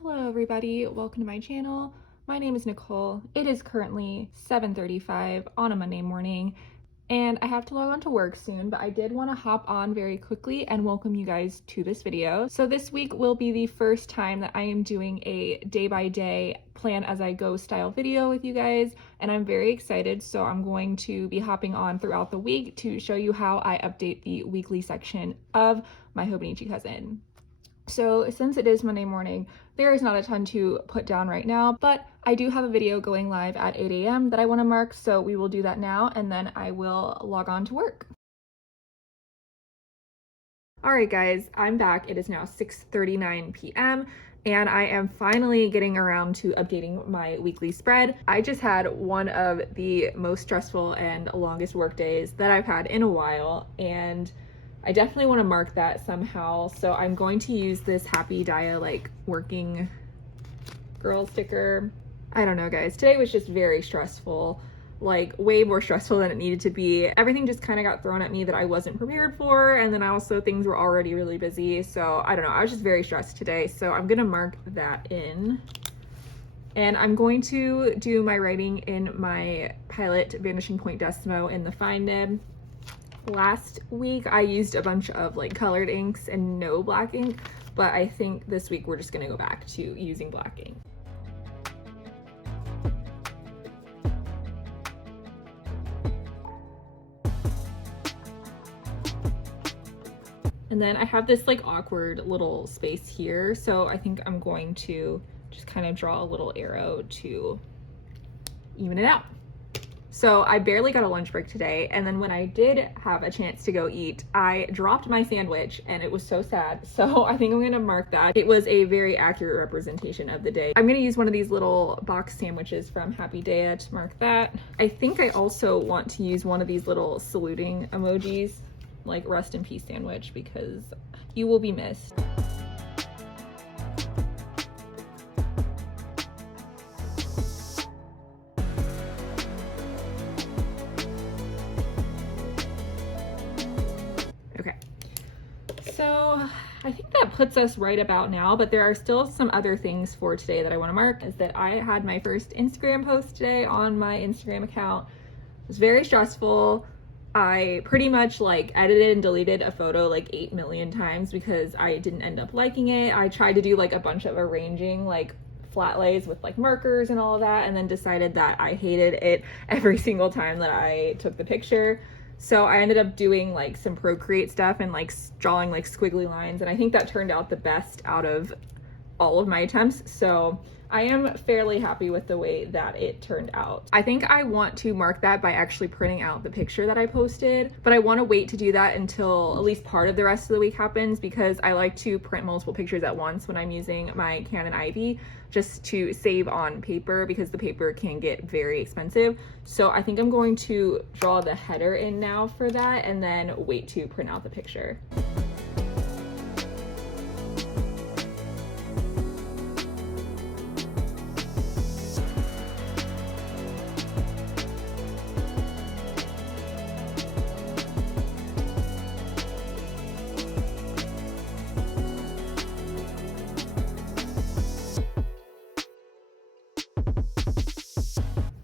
Hello everybody, welcome to my channel. My name is Nicole. It is currently 7:35 on a Monday morning and I have to log on to work soon, but I did want to hop on very quickly and welcome you guys to this video. So this week will be the first time that I am doing a day-by-day plan as I go style video with you guys, and I'm very excited. So I'm going to be hopping on throughout the week to show you how I update the weekly section of my hobonichi cousin. So since it is Monday morning, there is not a ton to put down right now, but I do have a video going live at 8 a.m. that I want to mark, so we will do that now and then I will log on to work. Alright guys, I'm back. It is now 6:39 p.m. and I am finally getting around to updating my weekly spread. I just had one of the most stressful and longest work days that I've had in a while, and I definitely want to mark that somehow. So I'm going to use this Happy Dia like working girl sticker. I don't know guys, today was just very stressful, like way more stressful than it needed to be. Everything just kind of got thrown at me that I wasn't prepared for, and then also things were already really busy. So I don't know, I was just very stressed today. So I'm gonna mark that in. And I'm going to do my writing in my Pilot Vanishing Point Decimo in the Fine Nib. Last week I used a bunch of like colored inks and no black ink, but I think this week we're just gonna go back to using black ink. And then I have this like awkward little space here, so I think I'm going to just kind of draw a little arrow to even it out. So I barely got a lunch break today, and then when I did have a chance to go eat, I dropped my sandwich and it was so sad. So I think I'm gonna mark that. It was a very accurate representation of the day. I'm gonna use one of these little box sandwiches from Happy Dia to mark that. I think I also want to use one of these little saluting emojis, like rest in peace sandwich, because you will be missed. So I think that puts us right about now, but there are still some other things for today that I want to mark. Is that I had my first Instagram post today on my Instagram account. It was very stressful. I pretty much like edited and deleted a photo like 8 million times because I didn't end up liking it. I tried to do like a bunch of arranging like flat lays with like markers and all of that, and then decided that I hated it every single time that I took the picture. So I ended up doing like some Procreate stuff and like drawing like squiggly lines, and I think that turned out the best out of all of my attempts. So I am fairly happy with the way that it turned out. I think I want to mark that by actually printing out the picture that I posted, but I want to wait to do that until at least part of the rest of the week happens, because I like to print multiple pictures at once when I'm using my Canon Ivy, just to save on paper, because the paper can get very expensive. So I think I'm going to draw the header in now for that and then wait to print out the picture.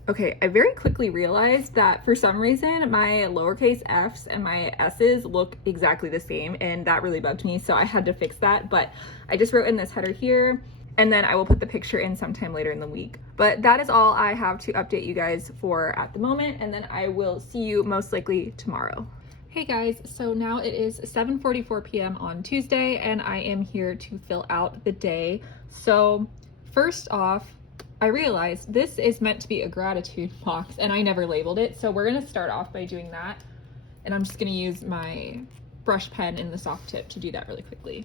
Okay, I very quickly realized that for some reason my lowercase f's and my s's look exactly the same, and that really bugged me, so I had to fix that. But I just wrote in this header here, and then I will put the picture in sometime later in the week. But that is all I have to update you guys for at the moment, and then I will see you most likely tomorrow. Hey guys, so now it is 7:44 p.m. on Tuesday, and I am here to fill out the day. So first off, I realized this is meant to be a gratitude box and I never labeled it. So we're gonna start off by doing that. And I'm just gonna use my brush pen and the soft tip to do that really quickly.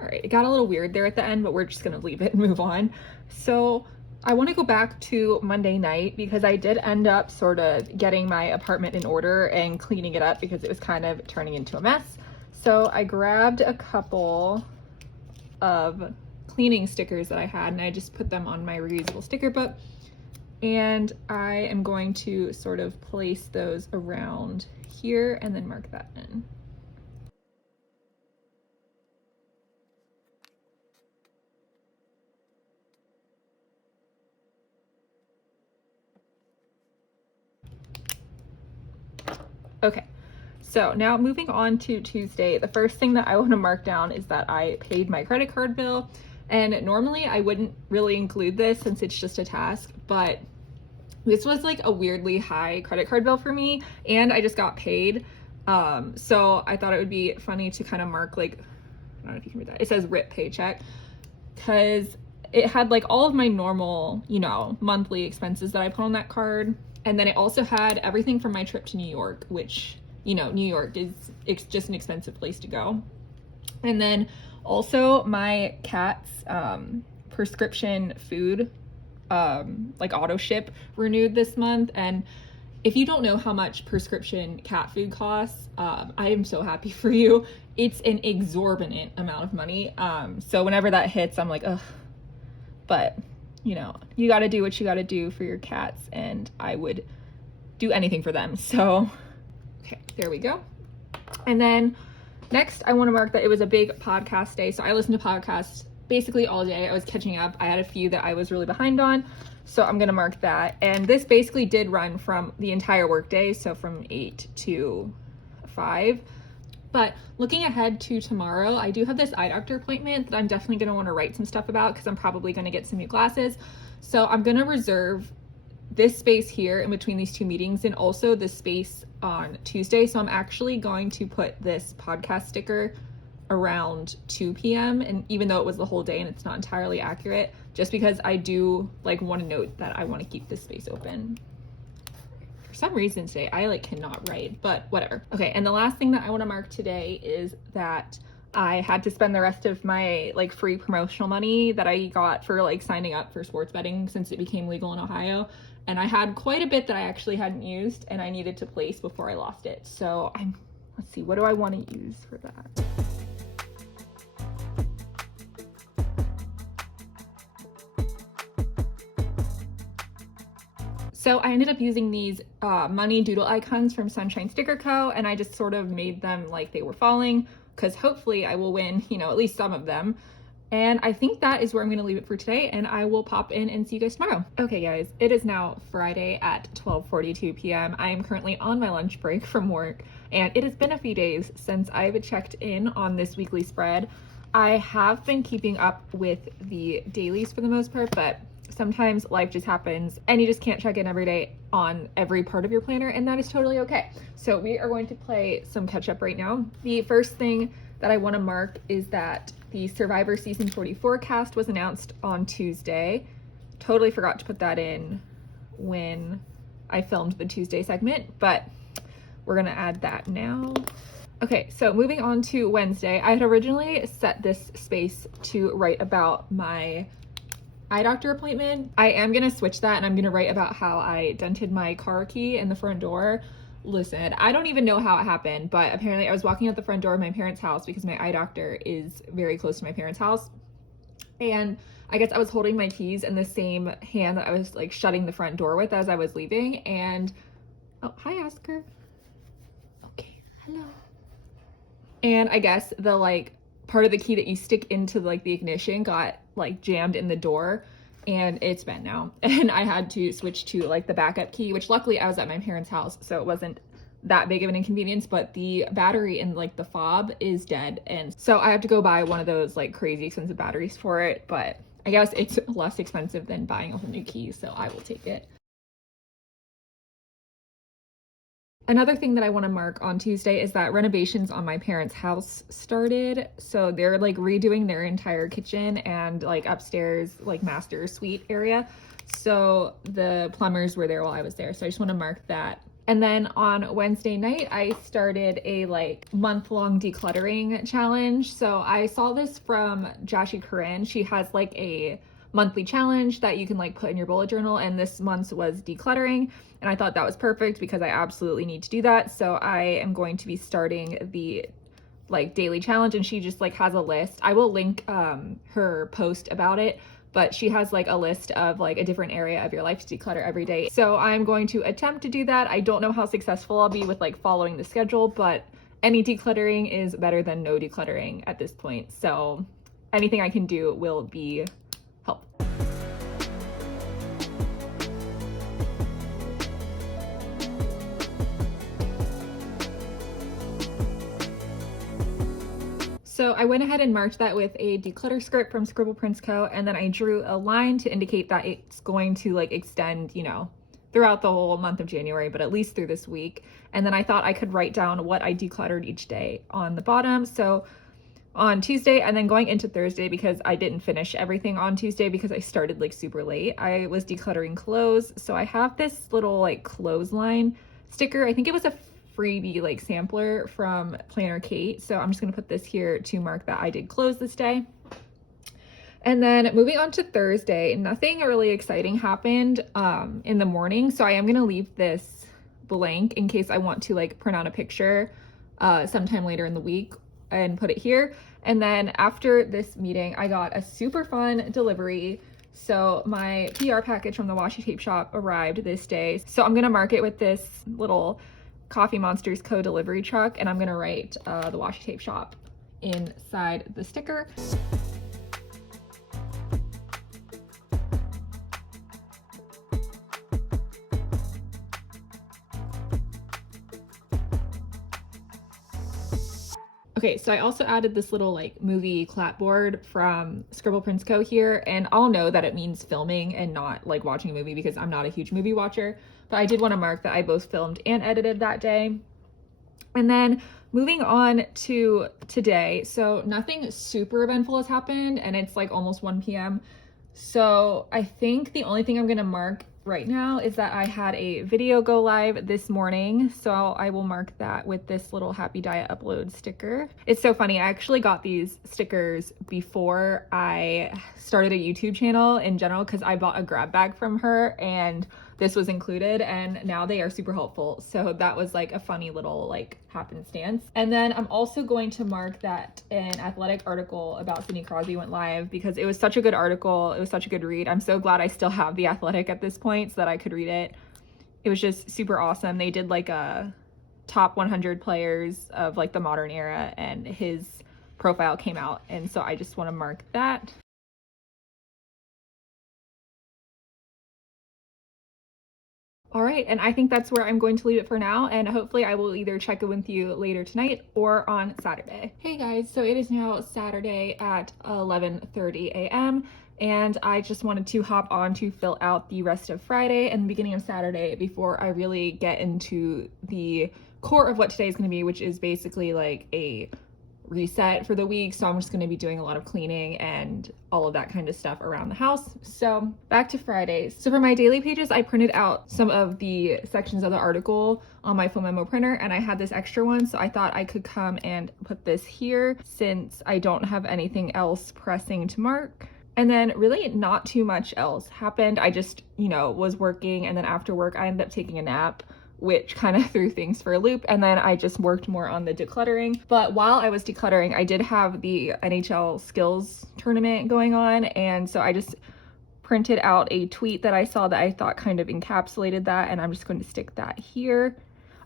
All right, it got a little weird there at the end, but we're just gonna leave it and move on. So I want to go back to Monday night because I did end up sort of getting my apartment in order and cleaning it up because it was kind of turning into a mess. So I grabbed a couple of cleaning stickers that I had and I just put them on my reusable sticker book. And I am going to sort of place those around here and then mark that in. Okay, so now moving on to Tuesday, the first thing that I want to mark down is that I paid my credit card bill. And normally I wouldn't really include this since it's just a task, but this was like a weirdly high credit card bill for me, and I just got paid. So I thought it would be funny to kind of mark, like, I don't know if you can read that. It says RIP paycheck, because it had like all of my normal, you know, monthly expenses that I put on that card. And then it also had everything from my trip to New York, which, you know, New York is just an expensive place to go. And then also my cat's prescription food, like auto ship, renewed this month. And if you don't know how much prescription cat food costs, I am so happy for you. It's an exorbitant amount of money. So whenever that hits, I'm like, ugh. But, you know, you got to do what you got to do for your cats, and I would do anything for them. So, okay, there we go. And then next, I want to mark that it was a big podcast day. So I listened to podcasts basically all day. I was catching up. I had a few that I was really behind on. So I'm going to mark that. And this basically did run from the entire workday. So from 8 to 5. But looking ahead to tomorrow, I do have this eye doctor appointment that I'm definitely going to want to write some stuff about because I'm probably going to get some new glasses. So I'm going to reserve this space here in between these two meetings and also the space on Tuesday. So I'm actually going to put this podcast sticker around 2 p.m. and even though it was the whole day and it's not entirely accurate, just because I do like want to note that I want to keep this space open. For some reason today I like cannot write, but whatever. Okay, and the last thing that I want to mark today is that I had to spend the rest of my like free promotional money that I got for like signing up for sports betting since it became legal in Ohio. And I had quite a bit that I actually hadn't used and I needed to place before I lost it. So let's see, what do I want to use for that? So I ended up using these money doodle icons from Sunshine Sticker Co. And I just sort of made them like they were falling because hopefully I will win, you know, at least some of them. And I think that is where I'm going to leave it for today, and I will pop in and see you guys tomorrow. Okay guys, it is now Friday at 12:42 p.m. I am currently on my lunch break from work, and it has been a few days since I've checked in on this weekly spread. I have been keeping up with the dailies for the most part, but sometimes life just happens and you just can't check in every day on every part of your planner, and that is totally okay. So we are going to play some catch up right now. The first thing that I want to mark is that the Survivor Season 44 cast was announced on Tuesday. Totally forgot to put that in when I filmed the Tuesday segment, but we're gonna add that now. Okay, so moving on to Wednesday, I had originally set this space to write about my eye doctor appointment. I am gonna switch that and I'm gonna write about how I dented my car key in the front door. Listen, I don't even know how it happened, but apparently I was walking out the front door of my parents' house because my eye doctor is very close to my parents' house. And I guess I was holding my keys in the same hand that I was like shutting the front door with as I was leaving. And, oh, hi, Oscar. Okay, hello. And I guess the like part of the key that you stick into like the ignition got like jammed in the door. And it's bent now, and I had to switch to like the backup key, which luckily I was at my parents' house, so it wasn't that big of an inconvenience, but the battery in like the fob is dead, and so I have to go buy one of those like crazy expensive batteries for it, but I guess it's less expensive than buying a whole new key, so I will take it. Another thing that I want to mark on Tuesday is that renovations on my parents' house started. So they're like redoing their entire kitchen and like upstairs, like master suite area. So the plumbers were there while I was there. So I just want to mark that. And then on Wednesday night, I started a like month-long decluttering challenge. So I saw this from Jashi Corinne. She has like a monthly challenge that you can like put in your bullet journal, and this month's was decluttering, and I thought that was perfect because I absolutely need to do that. So I am going to be starting the like daily challenge, and she just like has a list. I will link her post about it, but she has like a list of like a different area of your life to declutter every day. So I'm going to attempt to do that. I don't know how successful I'll be with like following the schedule, but any decluttering is better than no decluttering at this point. So anything I can do will be helpful. So I went ahead and marked that with a declutter script from Scribble Prints Co. And then I drew a line to indicate that it's going to like extend, you know, throughout the whole month of January, but at least through this week. And then I thought I could write down what I decluttered each day on the bottom. So on Tuesday and then going into Thursday, because I didn't finish everything on Tuesday because I started like super late, I was decluttering clothes. So I have this little like clothesline sticker. I think it was a freebie like sampler from Planner Kate. So I'm just gonna put this here to mark that I did clothes this day. And then moving on to Thursday, nothing really exciting happened in the morning. So I am gonna leave this blank in case I want to like print out a picture sometime later in the week and put it here. And then after this meeting, I got a super fun delivery. So my PR package from the washi tape shop arrived this day. So I'm gonna mark it with this little Coffee Monsters Co. delivery truck, and I'm gonna write the washi tape shop inside the sticker. Okay, so I also added this little like movie clapboard from Scribble Prints Co. here, and I'll know that it means filming and not like watching a movie because I'm not a huge movie watcher, but I did want to mark that I both filmed and edited that day. And then moving on to today, so nothing super eventful has happened and it's like almost 1 p.m. So I think the only thing I'm gonna mark right now is that I had a video go live this morning. So I will mark that with this little Happy Diet Upload sticker. It's so funny. I actually got these stickers before I started a YouTube channel in general because I bought a grab bag from her and this was included, and now they are super helpful. So that was like a funny little like happenstance. And then I'm also going to mark that an athletic article about Sidney Crosby went live because it was such a good article. It was such a good read. I'm so glad I still have the Athletic at this point so that I could read it. It was just super awesome. They did like a top 100 players of like the modern era and his profile came out. And so I just want to mark that. All right, and I think that's where I'm going to leave it for now, and hopefully I will either check in with you later tonight or on Saturday. Hey guys, so it is now Saturday at 11:30 a.m. and I just wanted to hop on to fill out the rest of Friday and the beginning of Saturday before I really get into the core of what today is going to be, which is basically like a reset for the week. So I'm just going to be doing a lot of cleaning and all of that kind of stuff around the house. So back to Fridays. So for my daily pages, I printed out some of the sections of the article on my foam memo printer and I had this extra one. So I thought I could come and put this here since I don't have anything else pressing to mark. And then really not too much else happened. I just, you know, was working, and then after work I ended up taking a nap, which kind of threw things for a loop. And then I just worked more on the decluttering. But while I was decluttering, I did have the NHL skills tournament going on. And so I just printed out a tweet that I saw that I thought kind of encapsulated that. And I'm just going to stick that here.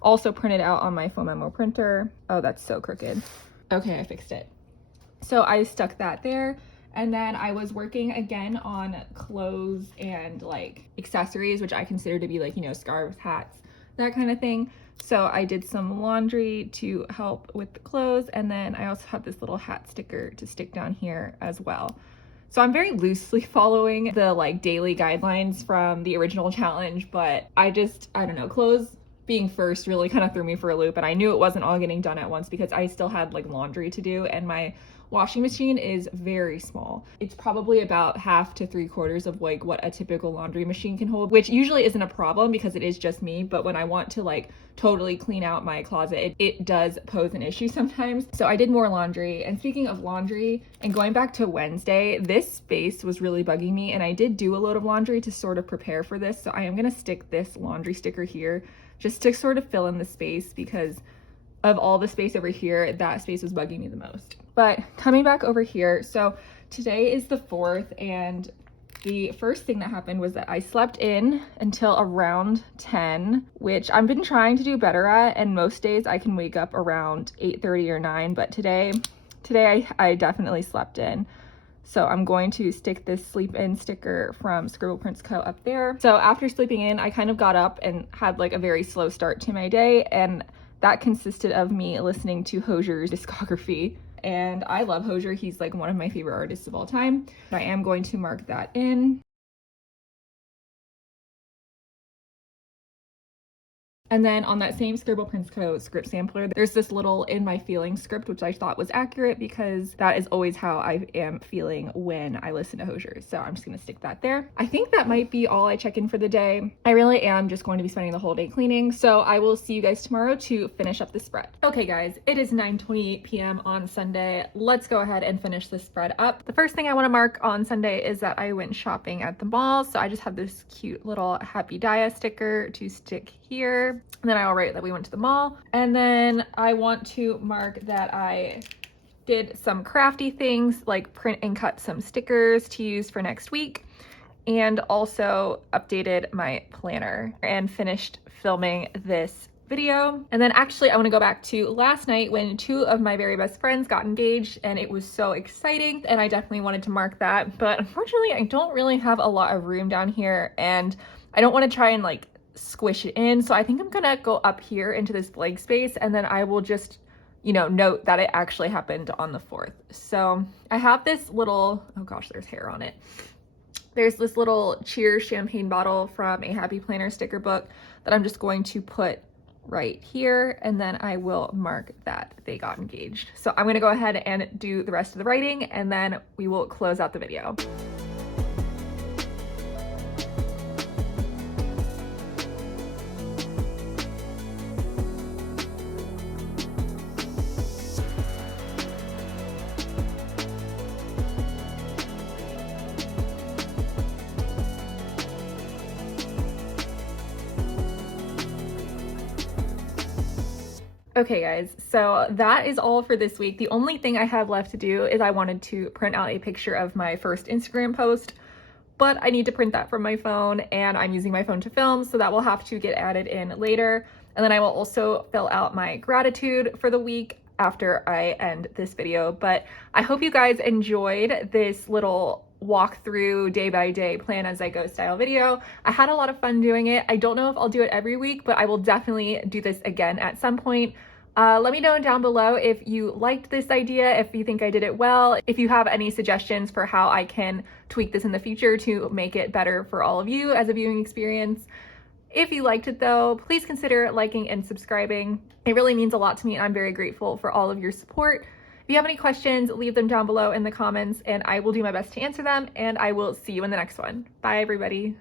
Also printed out on my foam memo printer. Oh, that's so crooked. Okay, I fixed it. So I stuck that there. And then I was working again on clothes and like accessories, which I consider to be like, you know, scarves, hats, that kind of thing. So I did some laundry to help with the clothes, and then I also have this little hat sticker to stick down here as well. So I'm very loosely following the like daily guidelines from the original challenge, but I don't know, clothes being first really kind of threw me for a loop, and I knew it wasn't all getting done at once because I still had like laundry to do, and my washing machine is very small. It's probably about 1/2 to 3/4 of like what a typical laundry machine can hold, which usually isn't a problem because it is just me, but when I want to like totally clean out my closet, it does pose an issue sometimes. So I did more laundry. And speaking of laundry, and going back to Wednesday, this space was really bugging me, and I did do a load of laundry to sort of prepare for this. So I am gonna stick this laundry sticker here just to sort of fill in the space, because of all the space over here, that space was bugging me the most. But coming back over here, so today is the 4th, and The first thing that happened was that I slept in until around 10, which I've been trying to do better at, and most days I can wake up around 8:30 or 9, but today I definitely slept in. So I'm going to stick this sleep in sticker from Scribble Prints Co. up there. So after sleeping in, I kind of got up and had like a very slow start to my day, and that consisted of me listening to Hosier's discography. And I love Hosier. He's like one of my favorite artists of all time. I am going to mark that in. And then on that same Scribble Prints Co. script sampler, there's this little In My Feelings script, which I thought was accurate because that is always how I am feeling when I listen to Hosier. So I'm just gonna stick that there. I think that might be all I check in for the day. I really am just going to be spending the whole day cleaning. So I will see you guys tomorrow to finish up the spread. Okay guys, it is 9:28 p.m. on Sunday. Let's go ahead and finish this spread up. The first thing I wanna mark on Sunday is that I went shopping at the mall. So I just have this cute little Happy Dia sticker to stick here. And then I will write that we went to the mall. And then I want to mark that I did some crafty things like print and cut some stickers to use for next week, and also updated my planner and finished filming this video. And then actually I want to go back to last night when two of my very best friends got engaged, and it was so exciting, and I definitely wanted to mark that. But unfortunately I don't really have a lot of room down here, and I don't want to try and like squish it in. So I think I'm gonna go up here into this blank space, and then I will just, you know, note that it actually happened on the 4th. So I have this little, oh gosh, there's hair on it. There's this little Cheers champagne bottle from a Happy Planner sticker book that I'm just going to put right here, and then I will mark that they got engaged. So I'm gonna go ahead and do the rest of the writing, and then we will close out the video. Okay guys, so that is all for this week. The only thing I have left to do is I wanted to print out a picture of my first Instagram post, but I need to print that from my phone, and I'm using my phone to film, so that will have to get added in later. And then I will also fill out my gratitude for the week after I end this video. But I hope you guys enjoyed this little walk through day by day plan as I go style video. I had a lot of fun doing it. I don't know if I'll do it every week, but I will definitely do this again at some point. Let me know down below if you liked this idea, if you think I did it well, if you have any suggestions for how I can tweak this in the future to make it better for all of you as a viewing experience. If you liked it though, please consider liking and subscribing. It really means a lot to me, and I'm very grateful for all of your support. If you have any questions, leave them down below in the comments, and I will do my best to answer them, and I will see you in the next one. Bye everybody.